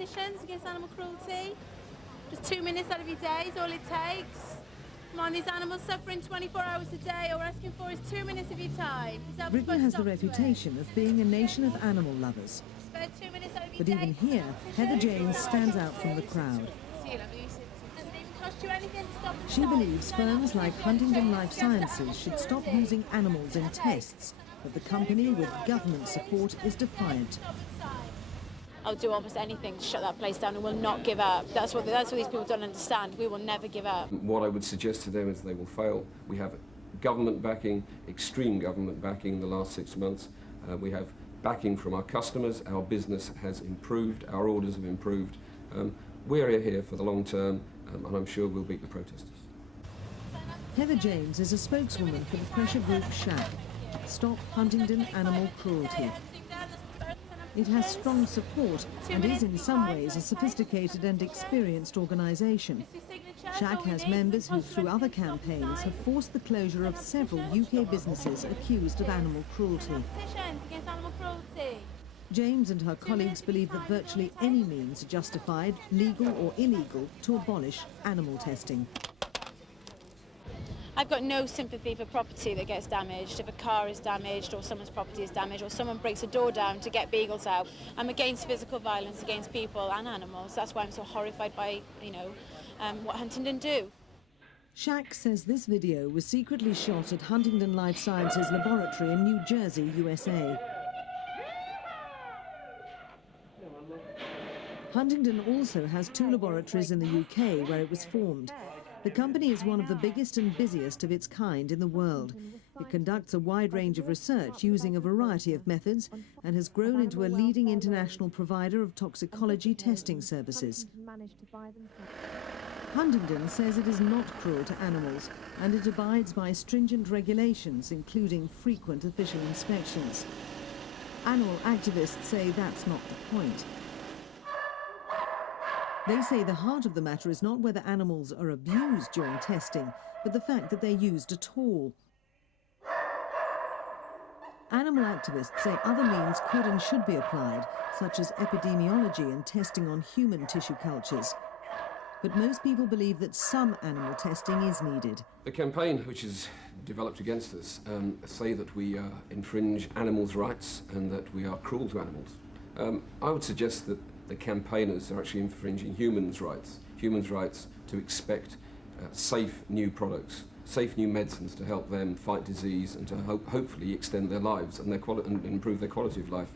petitions against animal cruelty? Just 2 minutes out of your day is all it takes. Come on, these animals suffering 24 hours a day. All we're asking for is 2 minutes of your time. Britain has the reputation of being a nation of animal lovers. Spare 2 minutes out of your But day. even here, Heather James stands out from the crowd. Doesn't even cost you anything to stop She believes firms like Huntingdon Life Sciences should stop using animals in tests, but the company, with government support, is defiant. I'll do almost anything to shut that place down and will not give up. That's what these people don't understand. We will never give up. What I would suggest to them is they will fail. We have government backing, extreme government backing in the last 6 months. We have backing from our customers. Our business has improved. Our orders have improved. We're here for the long term, and I'm sure we'll beat the protesters. Heather James is a spokeswoman for the pressure group SHAC, Stop Huntingdon Animal Cruelty. It has strong support and is in some ways a sophisticated and experienced organisation. SHAC has members who, through other campaigns, have forced the closure of several UK businesses accused of animal cruelty. James and her colleagues believe that virtually any means are justified, legal or illegal, to abolish animal testing. I've got no sympathy for property that gets damaged. If a car is damaged or someone's property is damaged or someone breaks a door down to get beagles out, I'm against physical violence against people and animals. That's why I'm so horrified by, what Huntingdon do. SHAC says this video was secretly shot at Huntingdon Life Sciences laboratory in New Jersey, USA. Huntingdon also has 2 laboratories in the UK where it was formed. The company is one of the biggest and busiest of its kind in the world. It conducts a wide range of research using a variety of methods and has grown into a leading international provider of toxicology testing services. Huntingdon says it is not cruel to animals and it abides by stringent regulations, including frequent official inspections. Animal activists say that's not the point. They say the heart of the matter is not whether animals are abused during testing, but the fact that they're used at all. Animal activists say other means could and should be applied, such as epidemiology and testing on human tissue cultures. But most people believe that some animal testing is needed. The campaign which is developed against us say that we infringe animals' rights and that we are cruel to animals. I would suggest that the campaigners are actually infringing humans' rights to expect safe new products, safe new medicines to help them fight disease and to hopefully extend their lives and improve their quality of life.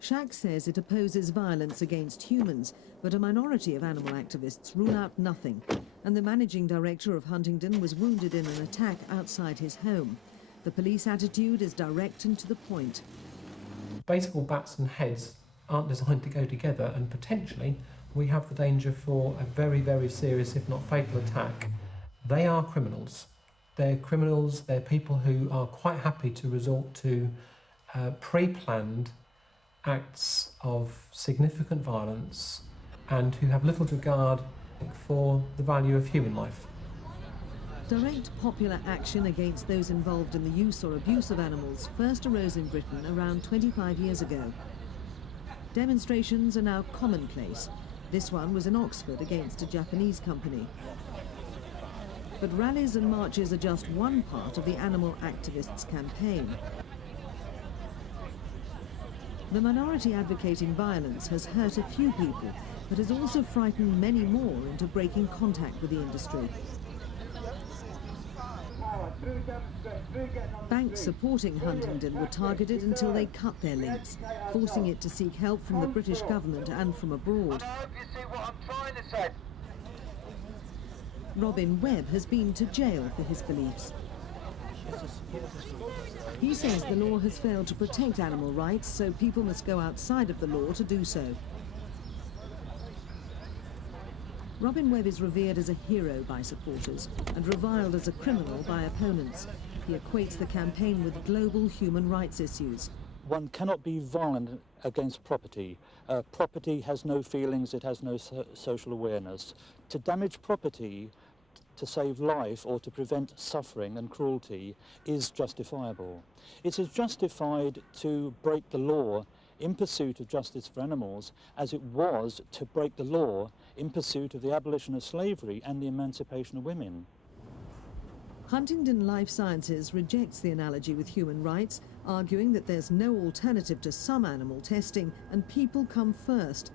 SHAC says it opposes violence against humans, but a minority of animal activists rule out nothing. And the managing director of Huntingdon was wounded in an attack outside his home. The police attitude is direct and to the point. Baseball bats and heads aren't designed to go together, and potentially we have the danger for a very, very serious, if not fatal, attack. They are criminals. They're criminals, they're people who are quite happy to resort to pre-planned acts of significant violence and who have little regard for the value of human life. Direct popular action against those involved in the use or abuse of animals first arose in Britain around 25 years ago. Demonstrations are now commonplace. This one was in Oxford against a Japanese company. But rallies and marches are just one part of the animal activists' campaign. The minority advocating violence has hurt a few people, but has also frightened many more into breaking contact with the industry. Banks supporting Huntingdon were targeted until they cut their links, forcing it to seek help from the British government and from abroad. Robin Webb has been to jail for his beliefs. He says the law has failed to protect animal rights, so people must go outside of the law to do so. Robin Webb is revered as a hero by supporters and reviled as a criminal by opponents. He equates the campaign with global human rights issues. One cannot be violent against property. Property has no feelings, it has no social awareness. To damage property, to save life or to prevent suffering and cruelty is justifiable. It is justified to break the law in pursuit of justice for animals as it was to break the law in pursuit of the abolition of slavery and the emancipation of women. Huntingdon Life Sciences rejects the analogy with human rights, arguing that there's no alternative to some animal testing and people come first.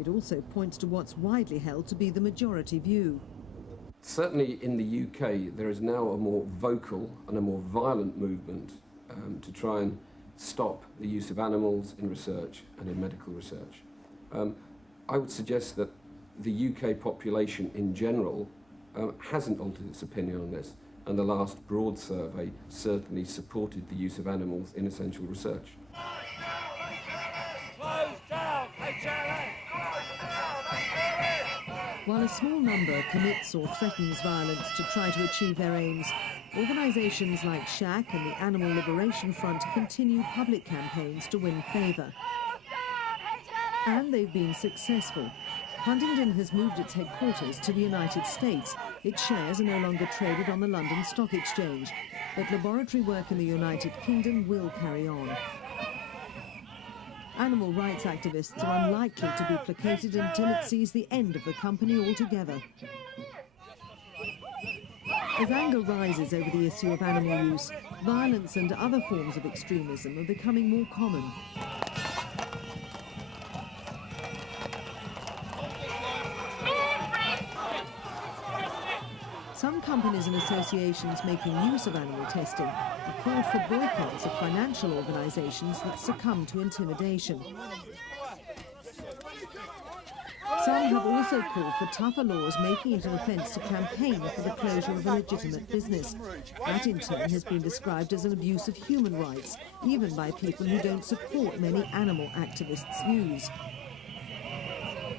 It also points to what's widely held to be the majority view. Certainly in the UK, there is now a more vocal and a more violent movement to try and stop the use of animals in research and in medical research. I would suggest that the UK population in general hasn't altered its opinion on this, and the last broad survey certainly supported the use of animals in essential research. While a small number commits or threatens violence to try to achieve their aims, organisations like SHAC and the Animal Liberation Front continue public campaigns to win favour. And they've been successful. Huntingdon has moved its headquarters to the United States. Its shares are no longer traded on the London Stock Exchange, but laboratory work in the United Kingdom will carry on. Animal rights activists are unlikely to be placated until it sees the end of the company altogether. As anger rises over the issue of animal use, violence and other forms of extremism are becoming more common. Some companies and associations making use of animal testing have called for boycotts of financial organisations that succumb to intimidation. Some have also called for tougher laws making it an offence to campaign for the closure of a legitimate business. That in turn has been described as an abuse of human rights, even by people who don't support many animal activists' views.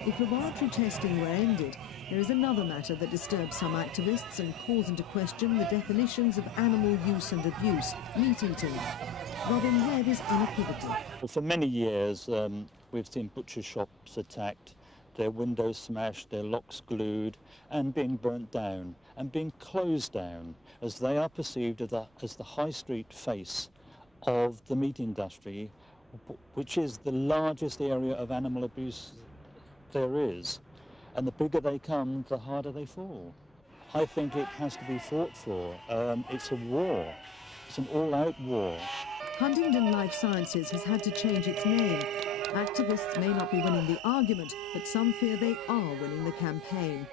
If laboratory testing were ended, there is another matter that disturbs some activists and calls into question the definitions of animal use and abuse, meat eating. Robin Webb is unequivocal. Well, for many years, we've seen butcher shops attacked, their windows smashed, their locks glued, and being burnt down, and being closed down, as they are perceived as the high street face of the meat industry, which is the largest area of animal abuse there is. And the bigger they come, the harder they fall. I think it has to be fought for. It's a war. It's an all-out war. Huntingdon Life Sciences has had to change its name. Activists may not be winning the argument, but some fear they are winning the campaign.